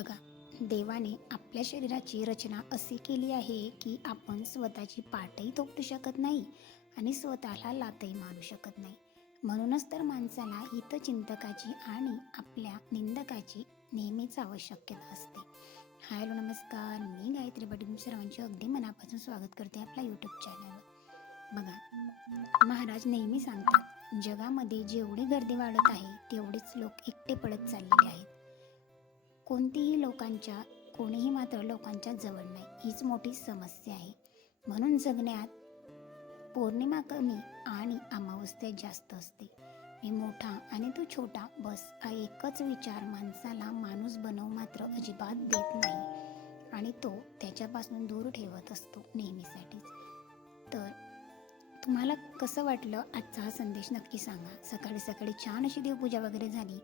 बघा, देवाने आपल्या शरीराची रचना अशी केली आहे की आपण स्वतःची पाठही थोपटू शकत नाही आणि स्वतःला लाथही मारू शकत नाही. म्हणूनच तर माणसाला हितचिंतकाची आणि आपल्या निंदकाची नेहमीच आवश्यकता असते. हाय हॅलो नमस्कार, मी गायत्री पाटील सर्वांचे अगदी मनापासून स्वागत करते आपल्या यूट्यूब चॅनलवर. बघा, महाराज नेहमी सांगतात, जगामध्ये जेवढी गर्दी वाढत आहे तेवढेच लोक एकटे पडत चाललेले आहेत. कोणीही मात्र लोकांच्या जवळ नाही, हीच मोठी समस्या आहे. म्हणून जगण्यात पौर्णिमा कमी आणि अमावस्या जास्त असते. मी मोठा आणि तू छोटा, बस हा एकच विचार माणसाला माणूस बनवू मात्र अजिबात देत नाही आणि तो त्याच्यापासून दूर ठेवत असतो नेहमीसाठीच. तर तुम्हाला कसं वाटलं आजचा हा संदेश नक्की सांगा. सकाळी सकाळी छान अशी देवपूजा वगैरे झाली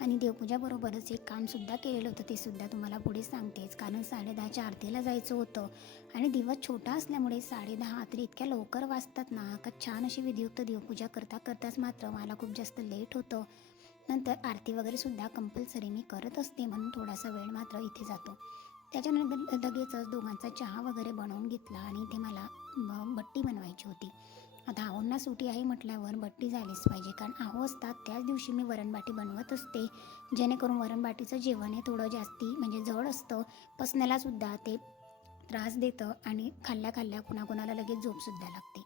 आणि देवपूजाबरोबरच एक कामसुद्धा केलेलं होतं, ते सुद्धा तुम्हाला पुढे सांगतेच. कारण 10:30च्या आरतीला जायचं होतं आणि दिवस छोटा असल्यामुळे 10:30 तर इतक्या लवकर वाजतात ना का छान अशी विधियुक्त देवपूजा करताच मात्र मला खूप जास्त लेट होतं. नंतर आरती वगैरे सुद्धा कंपल्सरी मी करत असते, म्हणून थोडासा वेळ मात्र इथे जातो. त्याच्यानंतर लगेचच दोघांचा चहा वगैरे बनवून घेतला आणि इथे मला बट्टी बनवायची होती. आता आहोंना सुटी आहे म्हटल्यावर बट्टी झालीच पाहिजे, कारण आहो असतात त्याच दिवशी मी वरणबाटी बनवत असते, जेणेकरून वरणबाटीचं जेवण हे थोडं जास्ती म्हणजे जड असतं, पचण्यालासुद्धा ते त्रास देतं आणि खाल्ल्या कुणाला लगेच झोपसुद्धा लागते.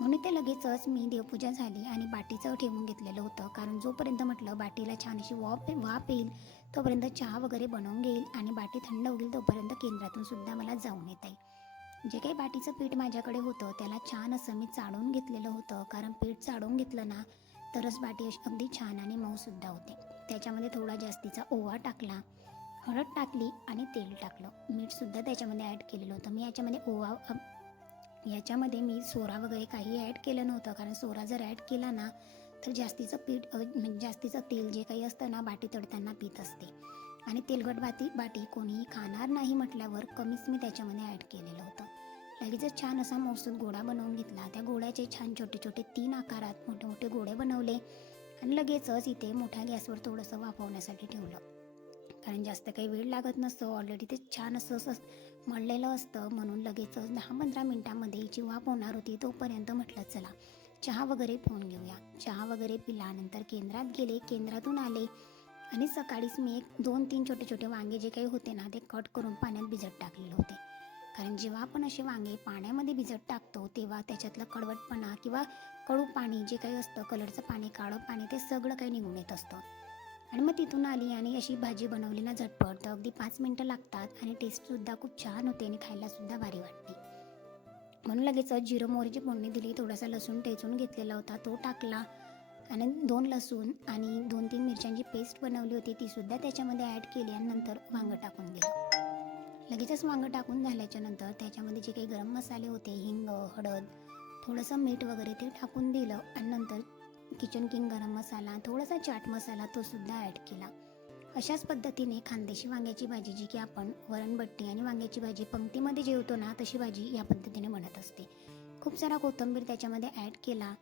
म्हणून ते लगेचच मी देवपूजा झाली आणि बाटीचं ठेवून घेतलेलं होतं, कारण जोपर्यंत म्हटलं बाटीला छान अशी वाफ येईल तोपर्यंत चहा वगैरे बनवून घेईल आणि बाटी थंड होईल तोपर्यंत केंद्रातून सुद्धा मला जाऊन येता येईल. जे काही बाटीचं पीठ माझ्याकडे होतं त्याला छान असं मी चाळून घेतलेलं होतं, कारण पीठ चाळून घेतलं ना तरच बाटी अगदी छान आणि मऊसुद्धा होते. त्याच्यामध्ये थोडा जास्तीचा ओवा टाकला, हळद टाकली आणि तेल टाकलं, मीठसुद्धा त्याच्यामध्ये ॲड केलेलं होतं. याच्यामध्ये मी सोडा वगैरे काही ॲड केलं नव्हतं, कारण सोडा जर ॲड केला ना तर जास्तीचं पीठ म्हणजे जास्तीचं तेल जे काही असतं ना बाटी तळताना पीत असते आणि तेलकट बाटी कोणीही खाणार नाही म्हटल्यावर कमीच मी त्याच्यामध्ये ॲड केलेलं होतं. लगेचच छान असा मौसूद गोळा बनवून घेतला. त्या गोळ्याचे छान छोटे छोटे 3 आकारात मोठे मोठे गोळे बनवले आणि लगेचच इथे मोठ्या गॅसवर थोडंसं वाफवण्यासाठी ठेवलं, कारण जास्त काही वेळ लागत नसतं, ऑलरेडी ते छान असं मळलेलं असतं. म्हणून लगेचच 10-15 मिनटामध्ये हिची वाफ होणार होती. तोपर्यंत म्हटलं चला चहा वगैरे पिऊन घेऊया. चहा वगैरे पिल्यानंतर केंद्रात गेले, केंद्रातून आले आणि सकाळीच मी 2-3 छोटे छोटे वांगे जे काही होते ना ते कट करून पाण्यात भिजत टाकलेले होते, कारण जेव्हा आपण असे वांगे पाण्यामध्ये भिजत टाकतो तेव्हा त्याच्यातलं कडवटपणा किंवा कडू पाणी जे काही असतं, कलरचं पाणी, काळं पाणी, ते सगळं काही निघून येत असतं. आणि मग तिथून आली आणि अशी भाजी बनवली ना झटपट, तर अगदी 5 मिनटं लागतात आणि टेस्टसुद्धा खूप छान होते आणि खायलासुद्धा भारी वाटते. म्हणून लगेच जिरं मोहरीची फोडणी दिली, थोडासा लसूण ठेचून घेतलेला होता तो टाकला आणि 2 लसूण आणि 2-3 मिरच्यांची पेस्ट बनवली होती तीसुद्धा त्याच्यामध्ये ॲड केली आणि नंतर वांगं टाकून दिलं. लगेचच वांगं टाकून झाल्याच्या नंतर त्याच्यामध्ये जे काही गरम मसाले होते, हिंग, हळद, थोडंसं मीठ वगैरे ते टाकून दिलं आणि नंतर किचन किंग गरम मसाला, थोडासा चाट मसाला तो सुद्धा ॲड केला. अशाच पद्धतीने खानदेशी वांग्याची भाजी, जी की आपण वरणबट्टी आणि वांग्याची भाजी पंक्तीमध्ये जेवतो ना तशी भाजी या पद्धतीने बनत असते. खूप सारा कोथिंबीर त्याच्यामध्ये ॲड केला,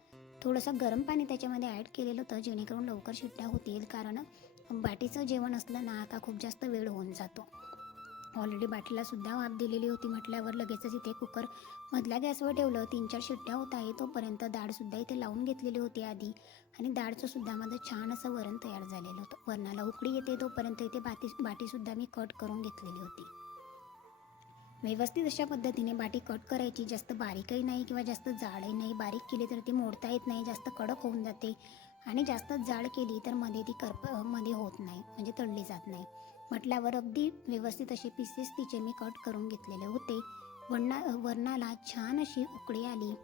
थोडंसं गरम पाणी त्याच्यामध्ये ॲड केलेलं होतं जेणेकरून लवकर शिट्ट्या होतील, कारण बाटीचं जेवण असलं ना का खूप जास्त वेळ होऊन जातो. ऑलरेडी बाटीला सुद्धा वाफ दिलेली होती म्हटल्यावर लगेचच इथे कुकर मधल्या गॅसवर ठेवलं, 3-4 शिट्ट्या होत आहे तोपर्यंत डाळसुद्धा इथे लावून घेतलेली होती आधी आणि डाळचं सुद्धा माझं छान असं वरण तयार झालेलं होतं. वरणाला उकळी येते तोपर्यंत इथे बाटीसुद्धा मी कट करून घेतलेली होती. व्यवस्थित अशा पद्धतीने बाटी कट करायची, जास्त बारीकही नाही किंवा जास्त जाडही नाही. बारीक केली तर ती मोडता येत नाही, जास्त कडक होऊन जाते आणि जास्त जाड केली तर मध्ये ती मध्ये होत नाही, म्हणजे तळली जात नाही. म्हटल्यावर अगदी व्यवस्थित असे पीसेस तिचे मी कट करून घेतलेले होते. वरणाला छान अशी उकळी आली,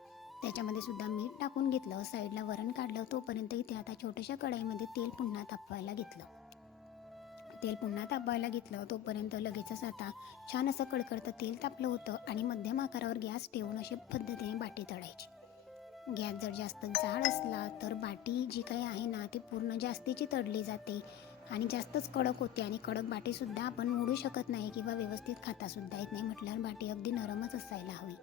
त्याच्यामध्ये सुद्धा मीठ टाकून घेतलं, साईडला वरण काढलं. तोपर्यंत इथे आता छोट्याशा कढईमध्ये तेल पुन्हा तापवायला घेतलं. तोपर्यंत लगेचच आता छान असं कडकडतं तेल तापलं होतं आणि मध्यम आकारावर गॅस ठेवून अशा पद्धतीने बाटी तळायची. गॅस जर जास्त जाड असला तर बाटी जी काही आहे ना ती पूर्ण जास्तीची तळली जाते आणि जास्तच कडक होते आणि कडक बाटीसुद्धा आपण मोडू शकत नाही किंवा व्यवस्थित खातासुद्धा येत नाही. म्हटल्यावर बाटी अगदी नरमच असायला हवी.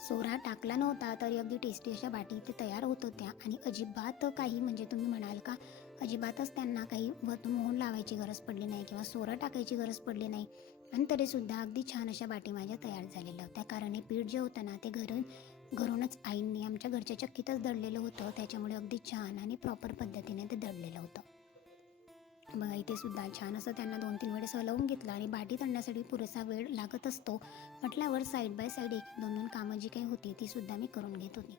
सोडा टाकला नव्हता तरी अगदी टेस्टी अशा बाटी इथे तयार होत होत्या आणि अजिबात काही म्हणजे तुम्ही म्हणाल का अजिबातच त्यांना काही मोहन लावायची गरज पडली नाही किंवा सोडा टाकायची गरज पडली नाही. आणि तरीसुद्धा अगदी छान अशा बाटी माझ्या तयार झालेल्या होत्या. कारण हे पीठ जे होतं ना ते घरूनच आईंनी आमच्या घरच्या चक्कीतच दळलेलं होतं. त्याच्यामुळे अगदी छान आणि प्रॉपर पद्धतीने ते दळलेलं होतं. बघा इथे सुद्धा छान असं त्यांना 2-3 वेळेस हलवून घेतलं आणि बाटी तळण्यासाठी पुरेसा वेळ लागत असतो म्हटल्यावर साईड बाय साईड 1-2 कामं जी काही होती ती सुद्धा मी करून घेत होती.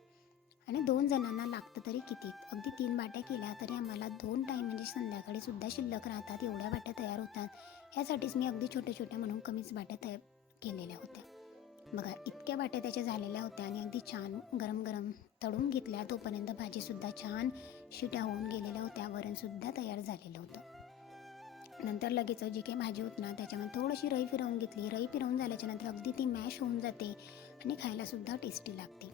आणि 2 जणांना लागतं तरी किती, अगदी 3 बाट्या केल्या तरी आम्हाला 2 टाईम म्हणजे संध्याकाळी सुद्धा शिल्लक राहतात, एवढ्या बाट्या तयार होतात. ह्यासाठीच मी अगदी छोट्या छोट्या म्हणून कमीच बाट्या तयार केलेल्या होत्या. बघा इतक्या बाट्या त्याच्या झालेल्या होत्या आणि अगदी छान गरम गरम तळून घेतल्या. तोपर्यंत भाजीसुद्धा छान शिट्या होऊन गेलेल्या होत्या, वरणसुद्धा तयार झालेलं होतं. नंतर लगेच जी काही भाजी होती ना त्याच्यामध्ये थोडीशी रई फिरवून घेतली. रई फिरवून झाल्याच्या नंतर अगदी ती मॅश होऊन जाते आणि खायलासुद्धा टेस्टी लागते.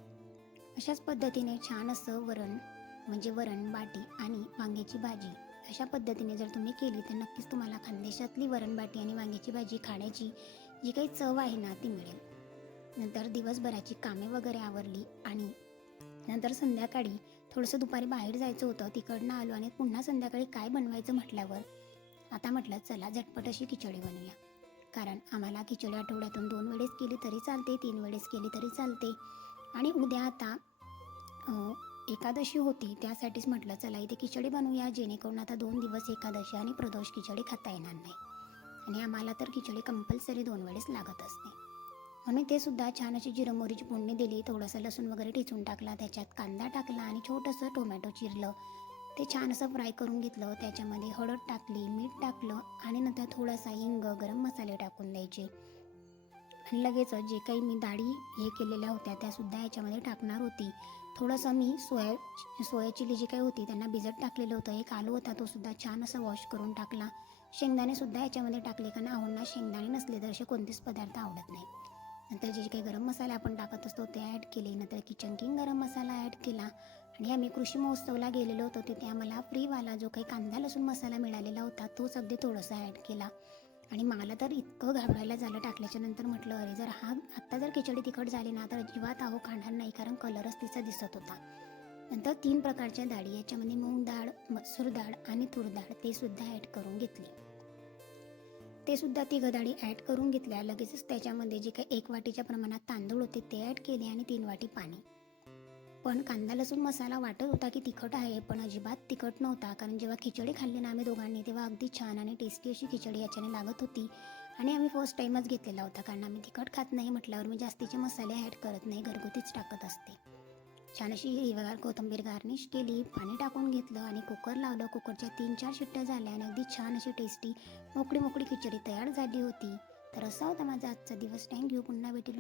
अशाच पद्धतीने छान असं वरण बाटी आणि वांग्याची भाजी अशा पद्धतीने जर तुम्ही केली तर नक्कीच तुम्हाला खानदेशातली वरण बाटी आणि वांग्याची भाजी खाण्याची जी काही चव आहे ना ती मिळेल. नंतर दिवसभराची कामे वगैरे आवरली आणि नंतर संध्याकाळी थोडंसं दुपारी बाहेर जायचं होतं. तिकडनं आलो आणि पुन्हा संध्याकाळी काय बनवायचं म्हटल्यावर आता म्हटलं चला झटपट अशी खिचडी बनवूया. कारण आम्हाला खिचडी आठवड्यातून 2 वेळेस केली तरी चालते, 3 वेळेस केली तरी चालते. आणि उद्या आता एकादशी होती, त्यासाठीच म्हटलं चला इथे खिचडी बनवूया, जेणेकरून आता 2 दिवस एकादशी आणि प्रदोष खिचडी खाता येणार नाही. आणि आम्हाला तर खिचडी कंपल्सरी 2 वेळेस लागत असते. म्हणून ते सुद्धा छान अशी जिरं मोहरीची फोडणी दिली, थोडंसं लसूण वगैरे ठेचून टाकला, त्याच्यात कांदा टाकला आणि छोटंसं टोमॅटो चिरलं. ते छान असं फ्राय करून घेतलं. त्याच्यामध्ये हळद टाकली, मीठ टाकलं आणि नंतर थोडासा हिंग, गरम मसाले टाकून द्यायचे. आणि लगेच जे काही मी डाळी हे केलेल्या होत्या त्यासुद्धा याच्यामध्ये टाकणार होती. थोडंसं मी सोया चिली जी काही होती त्यांना भिजत टाकलेलं होतं. एक आलू होता तो सुद्धा छान असा वॉश करून टाकला. शेंगदाणेसुद्धा याच्यामध्ये टाकले, कारण आवडणार शेंगदाणे नसले तर असे कोणतेच पदार्थ आवडत नाही. नंतर जे काही गरम मसाले आपण टाकत असतो ते ॲड केले. नंतर किचन किंग गरम मसाला ॲड केला. आणि आम्ही कृषी महोत्सवला गेलेलो होतो, तिथे आम्हाला फ्रीवाला जो काही कांदा लसूण मसाला मिळालेला होता तोच अगदी थोडासा ॲड केला. आणि मला तर इतकं घाबरायला झालं टाकल्याच्या नंतर. म्हटलं अरे जर आत्ता जर खिचडी तिखट झाली ना तर अजिबात खाणार नाही, कारण कलरच तिचा दिसत होता. नंतर 3 प्रकारच्या डाळी, याच्यामध्ये मूग डाळ, मसूर डाळ आणि तूर डाळ ते सुद्धा ॲड करून घेतली. ते सुद्धा 3 डाळी ॲड करून घेतल्या. लगेचच त्याच्यामध्ये जे काही 1 वाटीच्या प्रमाणात तांदूळ होते ते ॲड केले आणि 3 वाटी पाणी. पण कांदा लसूण मसाला वाटत होता की तिखट आहे, पण अजिबात तिखट नव्हता. कारण जेव्हा खिचडी खाल्ली ना आम्ही दोघांनी तेव्हा अगदी छान आणि टेस्टी अशी खिचडी याच्याने लागत होती. आणि आम्ही फर्स्ट टाईमच घेतलेला होता, कारण आम्ही तिखट खात नाही म्हटल्यावर मी जास्तीचे मसाले ॲड करत नाही, घरगुतीच टाकत असते. छान अशी हिरव्यागार कोथिंबीर गार्निश केली, पाणी टाकून घेतलं आणि कुकर लावलं. कुकरच्या 3-4 शिट्ट्या झाल्या आणि अगदी छान अशी टेस्टी मोकळी खिचडी तयार झाली होती. तर असा होता माझा आजचा दिवस. थँक्यू. पुन्हा भेटेल.